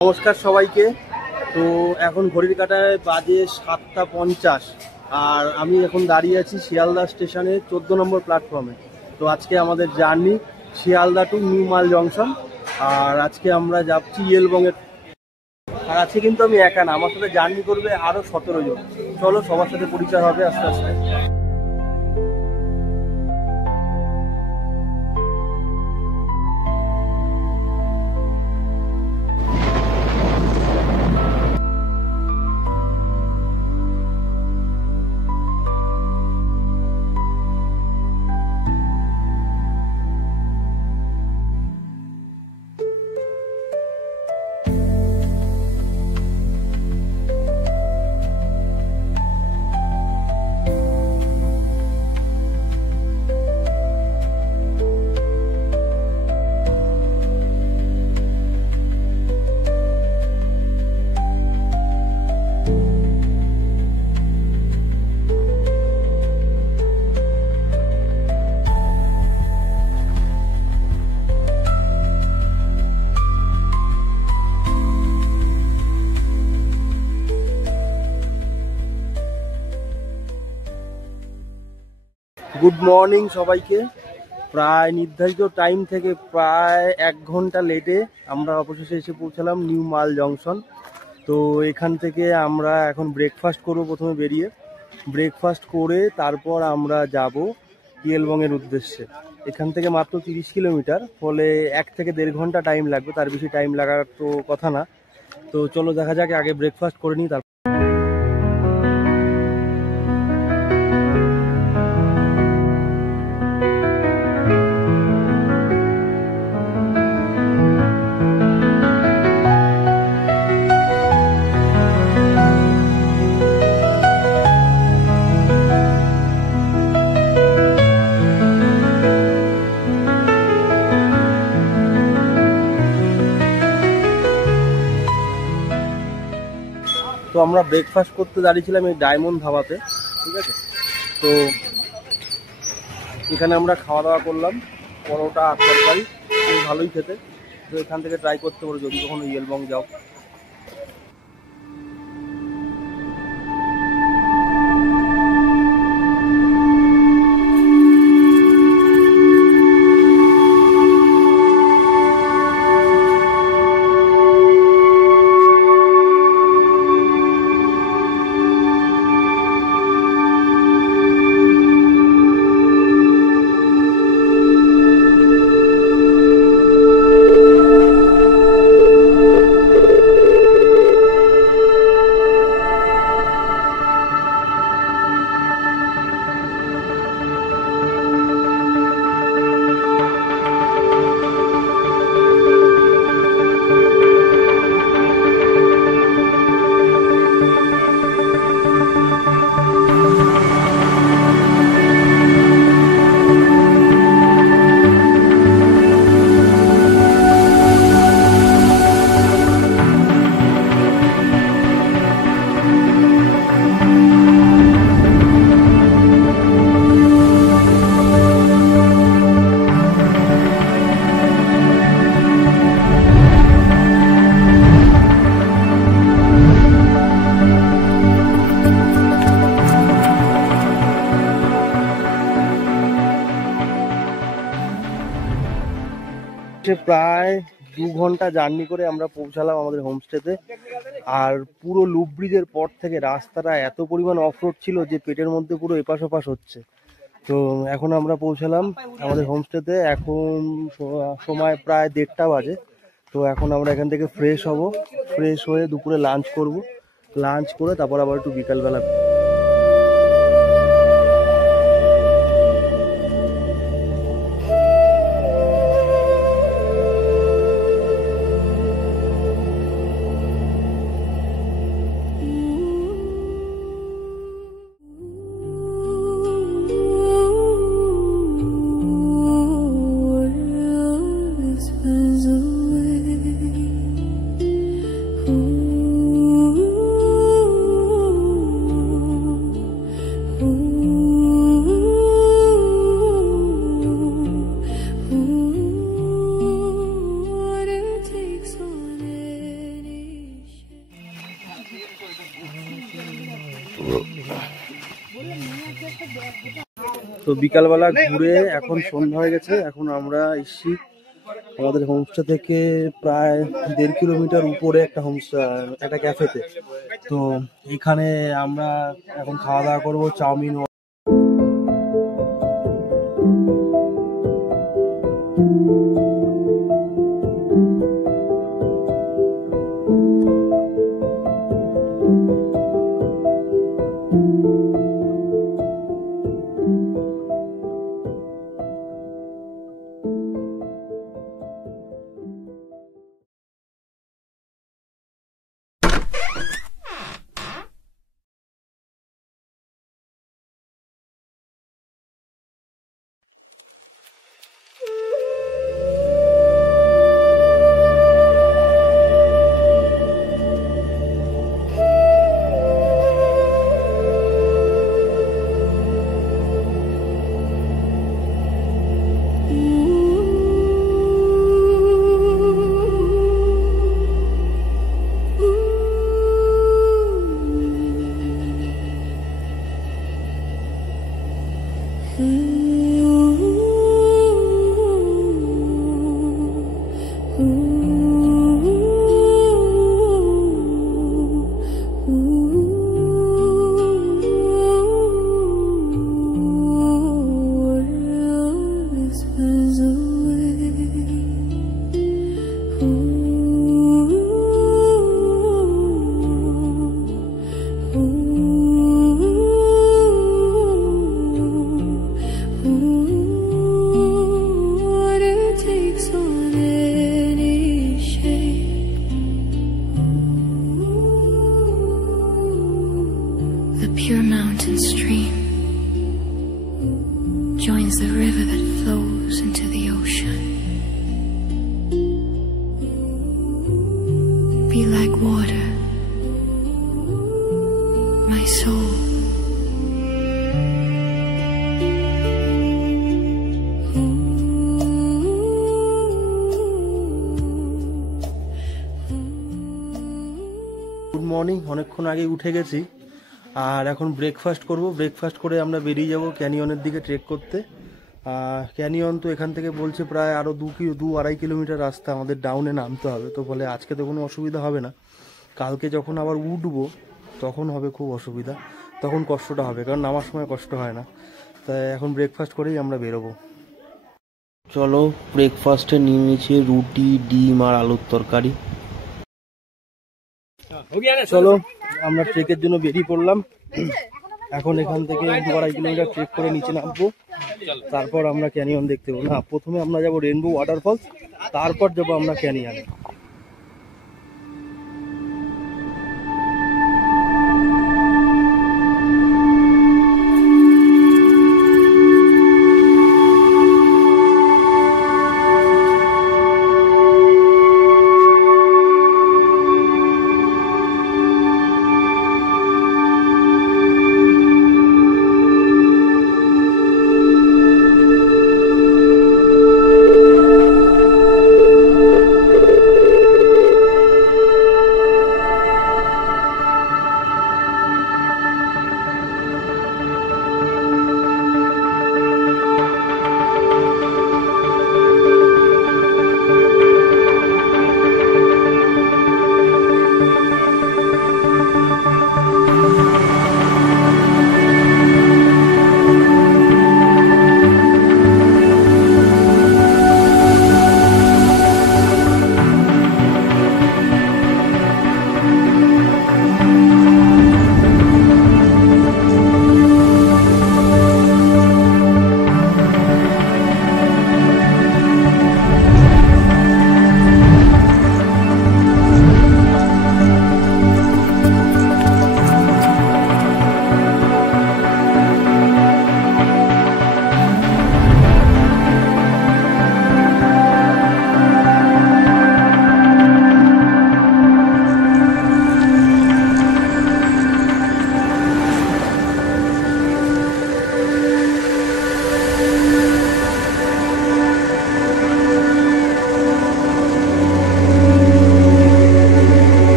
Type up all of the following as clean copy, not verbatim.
নমস্কার সবাইকে। তো এখন ঘড়ির কাঁটায় বাজে 7:50 আর আমি এখন দাঁড়িয়ে আছি শিয়ালদা স্টেশনে 14 নম্বর প্ল্যাটফর্মে। তো আজকে আমাদের জার্নি শিয়ালদা টু নিউ মাল জংশন। আর আজকে আমরা যাচ্ছি ইয়েলবংয়ের। আর আজকে কিন্তু আমি একা না, আমার সাথে জার্নি করবে আরও 17 জন। চলো সবার সাথে পরিচয় হবে আস্তে আস্তে। গুড মর্নিং সবাইকে। প্রায় নির্ধারিত টাইম থেকে প্রায় 1 ঘন্টা লেটে আমরা অবশেষে এসে পৌঁছালাম নিউ মাল জংশন। তো এখান থেকে আমরা এখন ব্রেকফাস্ট করবো। প্রথমে বেরিয়ে ব্রেকফাস্ট করে তারপর আমরা যাব ইয়েলবংয়ের উদ্দেশ্যে। এখান থেকে মাত্র 30 কিলোমিটার, ফলে 1 থেকে 1.5 ঘন্টা টাইম লাগবে, তার বেশি টাইম লাগার তো কথা না। তো চলো দেখা যাক, আগে ব্রেকফাস্ট করে নিই। তো আমরা ব্রেকফাস্ট করতে দাঁড়িয়েছিলাম এই ডায়মন্ড ধাবাতে, ঠিক আছে। তো এখানে আমরা খাওয়া দাওয়া করলাম, পরোটা আর তরকারি, খুব ভালোই খেতে। তো এখান থেকে ট্রাই করতে পারো যদি কখনো ইয়েলবং যাও। প্রায় 2 ঘন্টা জার্নি করে আমরা পৌঁছালাম আমাদের হোমস্টেতে। আর পুরো লুপ ব্রিজের পর থেকে রাস্তাটা এত পরিমাণ অফরোড ছিল যে পেটের মধ্যে পুরো এপাশ ওপাশ হচ্ছে। তো এখন আমরা পৌঁছালাম আমাদের হোমস্টেতে। এখন সময় প্রায় 1:30 বাজে। তো এখন আমরা এখান থেকে ফ্রেশ হব, ফ্রেশ হয়ে দুপুরে লাঞ্চ করব, লাঞ্চ করে তারপর আবার একটু বিকালবেলা। তো বিকালবেলা ঘুরে এখন সন্ধ্যা হয়ে গেছে, এখন আমরা এসছি আমাদের হোমস্টে থেকে প্রায় 1.5 কিলোমিটার উপরে একটা হোমস্টে, একটা ক্যাফেতে। তো এখানে আমরা এখন খাওয়া দাওয়া করবো chowmein. The pure mountain stream joins the river that flows into the ocean. Be like water, my soul. Good morning, অনেকক্ষণ আগে উঠে গেছি আর এখন ব্রেকফাস্ট করব। ব্রেকফাস্ট করে আমরা বেরিয়ে যাব ক্যানিয়নের দিকে ট্রেক করতে। ক্যানিয়ন তো এখান থেকে বলছে প্রায় আরও 2-2.5 কিলোমিটার রাস্তা আমাদের ডাউনে নামতে হবে। তো বলে আজকে তো কোনো অসুবিধা হবে না, কালকে যখন আবার উঠবো তখন হবে খুব অসুবিধা, তখন কষ্টটা হবে, কারণ নামার সময় কষ্ট হয় না। তাই এখন ব্রেকফাস্ট করেই আমরা বেরোবো। চলো, ব্রেকফাস্টে নিয়েছি রুটি, ডিম আর আলুর তরকারি। চলো আমরা ট্রেকের জন্য বেরিয়ে পড়লাম। এখন এখান থেকে 2-2.5 কিলোমিটার ট্রেক করে নিচে নামবো, তারপর আমরা ক্যানিয়ন দেখতে পাবো। না, প্রথমে আমরা যাবো রেনবো ওয়াটারফলস, তারপর যাবো আমরা ক্যানিয়নে।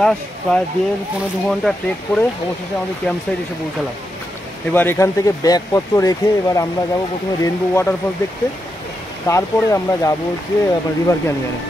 লাস্ট প্রায় 1.5-2 ঘন্টা ট্রেক করে অবশেষে আমাদের ক্যাম্প সাইট এসে পৌঁছালাম। এবার এখান থেকে ব্যাগপত্র রেখে এবার আমরা যাব প্রথমে রেনবো ওয়াটারফলস দেখতে, তারপরে আমরা যাবো হচ্ছে রিভার ক্যানিয়নে।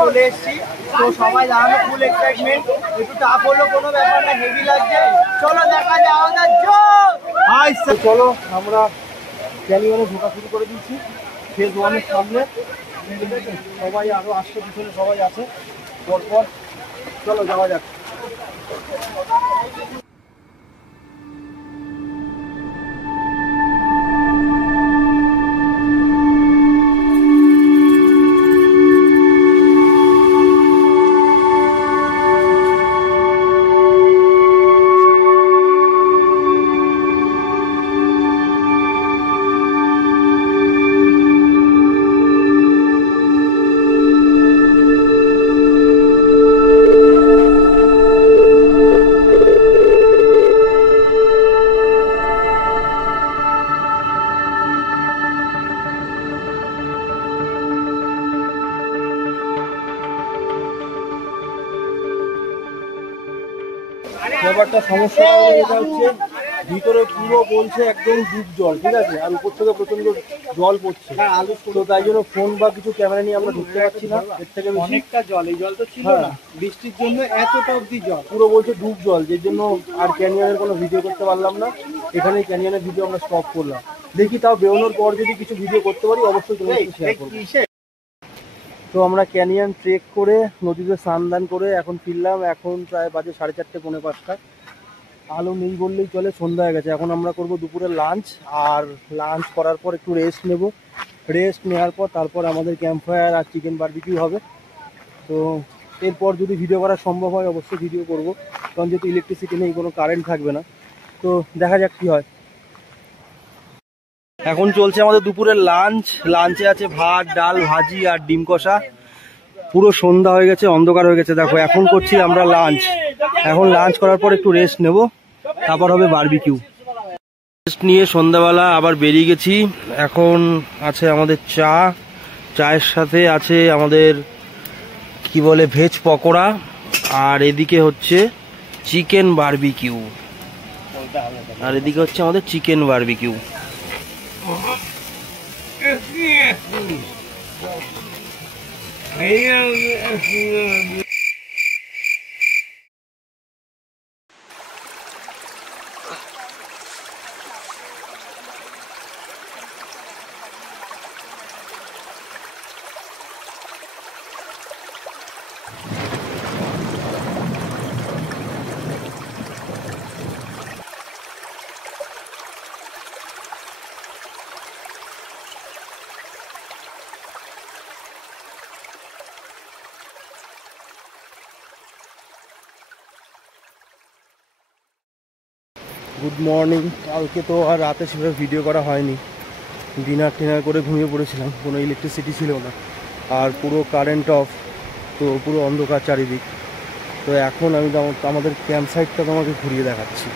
চলে এসেছি, তো সবাই দাঁড়ানো ফুল এক্সাইটমেন্ট, একটু টাফ হলো কোনো ব্যাপার না, হেভি লাগছে, চলো দেখা যাওয়া যাক। চলো আমরা ক্যানিয়নে ঢোকা শুরু করে দিচ্ছি ফেজ 1-এর সামনে, সবাই আরো আসছে, পিছনে সবাই আছে পরপর, চলো যাওয়া যাক। ব্যাপারটা সমস্যা এটা হচ্ছে ভিতরে পুরো বলছে একদম ডুব জল, ঠিক আছে, আর উপর থেকে প্রচন্ড জল পড়ছে, তো তাই জন্য ফোন বা কিছু ক্যামেরা নিয়ে আমরা ঢুকতে পারছি না। এর থেকে অনেকটা জল, এই জল তো ছিল না, বৃষ্টির জন্য এতটা অব্দি জল, পুরো বলছে ডুব জল, যে জন্য আর ক্যানিয়নের কোনো ভিডিও করতে পারলাম না। এখানে ক্যানিয়নের ভিডিও আমরা স্টপ করলাম, দেখি তাও বেরোনোর পর যদি কিছু ভিডিও করতে পারি অবশ্যই তোমার সাথে শেয়ার করবো। তো আমরা ক্যানিয়ন ট্রেক করে নদীতে স্নান দান করে এখন ফিরলাম, এখন প্রায় বাজে 4:30-5:45। আলো নেই বললেই চলে, সন্ধ্যা হয়ে গেছে। এখন আমরা করব দুপুরের লাঞ্চ, আর লাঞ্চ করার পর একটু রেস্ট নেব, রেস্ট নেওয়ার পর তারপর আমাদের ক্যাম্প ফায়ার আর চিকেন বারবিকিউ হবে। তো এরপর যদি ভিডিও করা সম্ভব হয় অবশ্যই ভিডিও করব, কারণ যেহেতু ইলেকট্রিসিটি নেই, কোনো কারেন্ট থাকবে না, তো দেখা যাক কী হয়। এখন চলছে আমাদের দুপুরের লাঞ্চ, লাঞ্চে আছে ভাত, ডাল, ভাজি আর ডিম কষা। পুরো সন্ধ্যা হয়ে গেছে, অন্ধকার হয়ে গেছে, দেখো এখন করছি আমরা লাঞ্চ। এখন লাঞ্চ করার পর একটু রেস্ট নেব, তারপর হবে বারবিকিউ। রেস্ট নিয়ে সন্ধ্যাবেলা আবার বেরিয়ে গেছি। এখন আছে আমাদের চা, চায়ের সাথে আছে আমাদের কি বলে ভেজ পকোড়া, আর এদিকে হচ্ছে চিকেন বারবিকিউ, আর এদিকে হচ্ছে আমাদের চিকেন বারবিকিউ। Good morning. কালকে তো আর রাতে সেভাবে ভিডিও করা হয়নি, ডিনার টিনার করে ঘুমিয়ে পড়েছিলাম, কোনো ইলেকট্রিসিটি ছিল না, আর পুরো কারেন্ট অফ, তো পুরো অন্ধকার চারিদিক। তো এখন আমি আমাদের ক্যাম্প সাইটটা তোমাকে ঘুরিয়ে দেখাচ্ছি।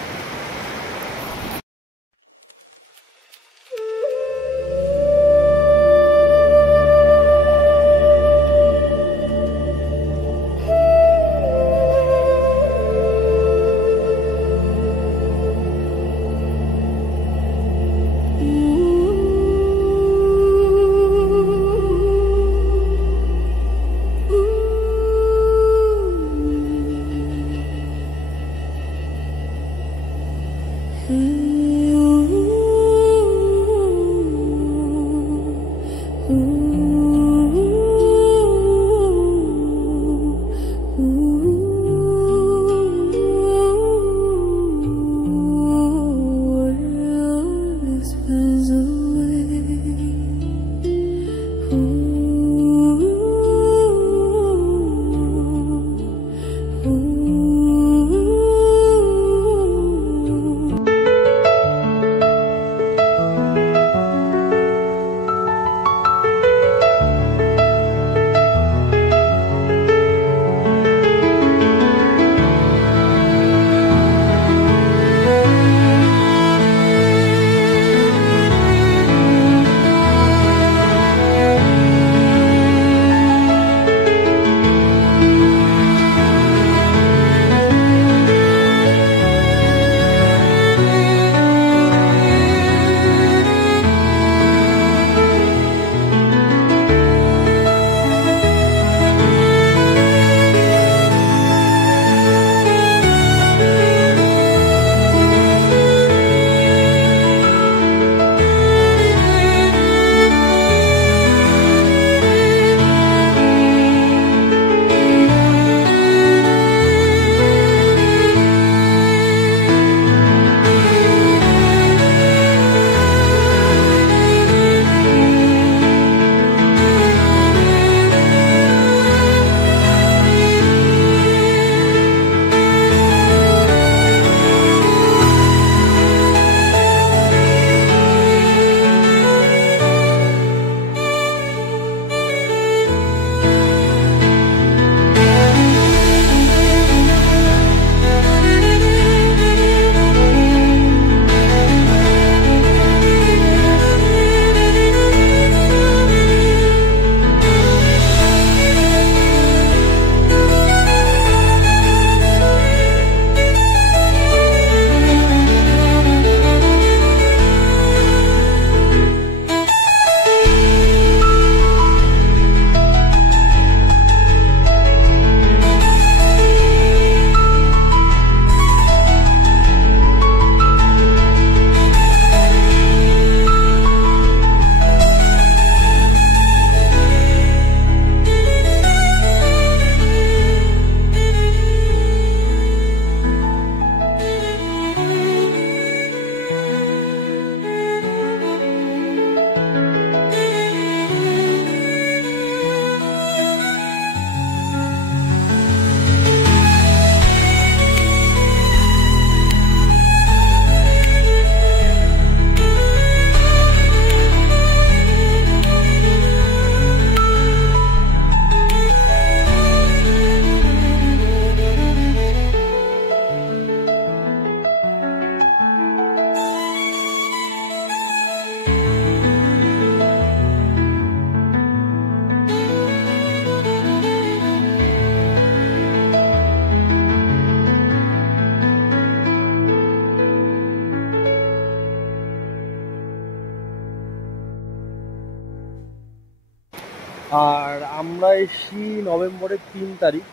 আর আমরা এসছি নভেম্বরের 3 তারিখ।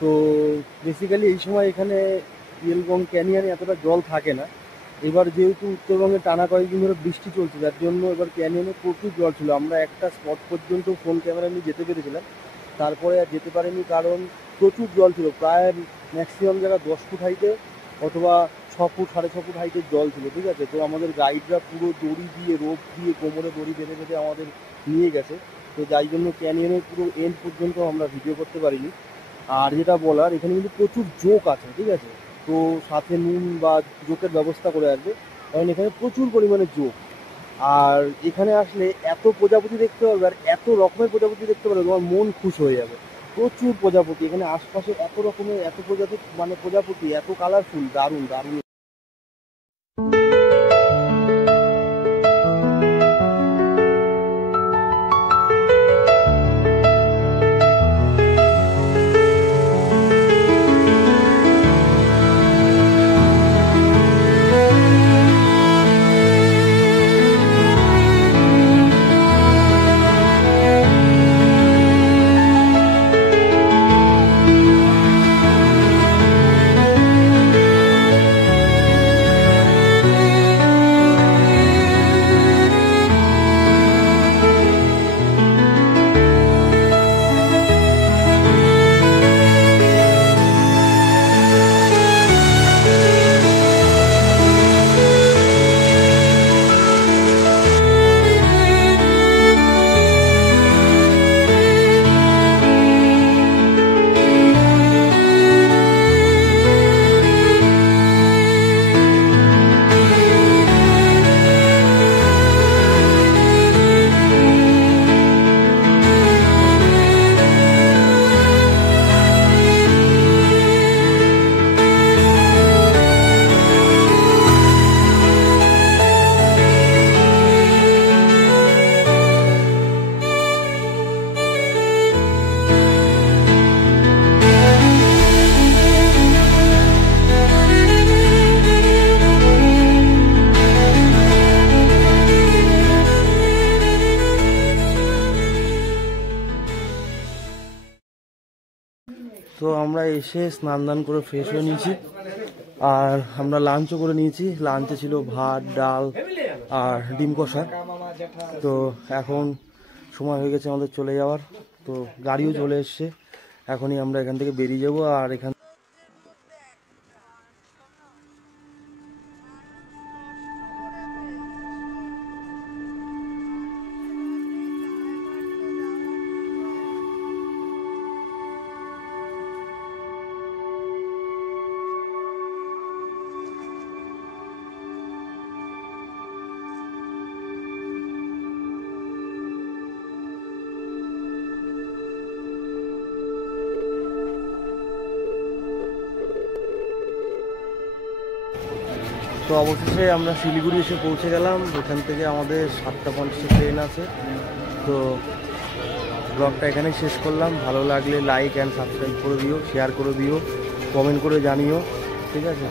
তো বেসিক্যালি এই সময় এখানে ইয়েলগং ক্যানিয়নে এতটা জল থাকে না। এবার যেহেতু উত্তরবঙ্গে টানা কয়েকদিন ধরে বৃষ্টি চলছে, যার জন্য এবার ক্যানিয়নে প্রচুর জল ছিল। আমরা একটা স্পট পর্যন্ত ফোন ক্যামেরা নিয়ে যেতে পেরেছিলাম, তারপরে আর যেতে পারিনি, কারণ প্রচুর জল ছিল। প্রায় ম্যাক্সিমাম জায়গা 10 ফুট হাইটে অথবা 6 ফুট 6.5 ফুট হাইটের জল ছিল, ঠিক আছে। তো আমাদের গাইডরা পুরো দড়ি দিয়ে, রোপ দিয়ে, কোমরে দড়ি বেঁধে বেঁধে আমাদের নিয়ে গেছে। তো যাই জন্য ক্যানিয়নের পুরো এন্ড পর্যন্ত আমরা ভিডিও করতে পারিনি। আর যেটা বলার, এখানে কিন্তু প্রচুর জোক আছে, ঠিক আছে। তো সাথে নুন বা জোকের ব্যবস্থা করে আসবে, কারণ এখানে প্রচুর পরিমাণে জোক। আর এখানে আসলে এত প্রজাপতি দেখতে পারবে আর এত রকমের প্রজাপতি দেখতে পারবে, তোমার মন খুশ হয়ে যাবে। প্রচুর প্রজাপতি এখানে আশপাশে, এত রকমের এত প্রজাতি, মানে প্রজাপতি এত কালারফুল, দারুণ দারুণ। তো আমরা এসে স্নান দান করে ফ্রেশ হয়ে নিয়েছি, আর আমরা লাঞ্চও করে নিয়েছি। লাঞ্চে ছিল ভাত, ডাল আর ডিম কষা। তো এখন সময় হয়ে গেছে আমাদের চলে যাওয়ার, তো গাড়িও চলে এসছে, এখনই আমরা এখান থেকে বেরিয়ে যাব। আর এখান তো অবশেষে আমরা শিলিগুড়ি এসে পৌঁছে গেলাম। এখান থেকে আমাদের 7:50 ট্রেন আছে। তো ব্লগটা এখানেই শেষ করলাম। ভালো লাগলে লাইক অ্যান্ড সাবস্ক্রাইব করে দিও, শেয়ার করে দিও, কমেন্ট করে জানিও। ঠিক আছে,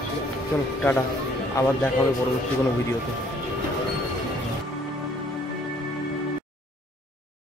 চলো টাটা, আবার দেখা হবে পরবর্তী কোনো ভিডিওতে।